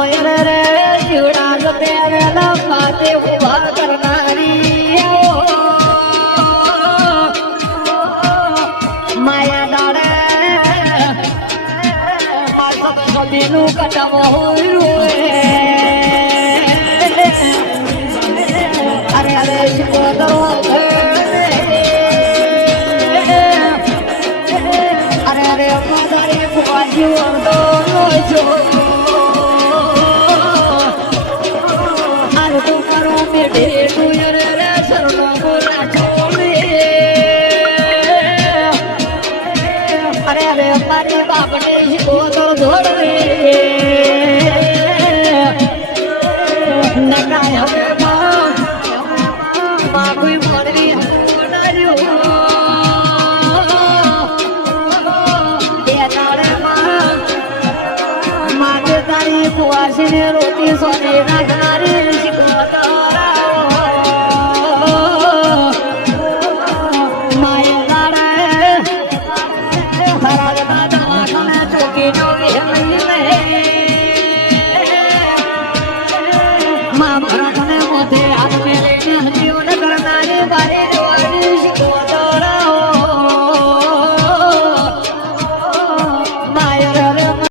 રે જીવડા ગમે વેલા માતે ઉભા કરનારી માયા દાડે કબીનું કટાવો અરે અરે શિકોતરો અરે અરે માદારી ફુવાજી વરદો જો આર તો મારો મેઢે તુયર રે સરનો ગોરા છોડે અરે અરે મારી બાપને શિકોતરો ધોડે નકાય હવે કોઈ મોડવી બનાવ્યો એ તારે માટે તારી કુવાસીને રોટી સોની નાખનારી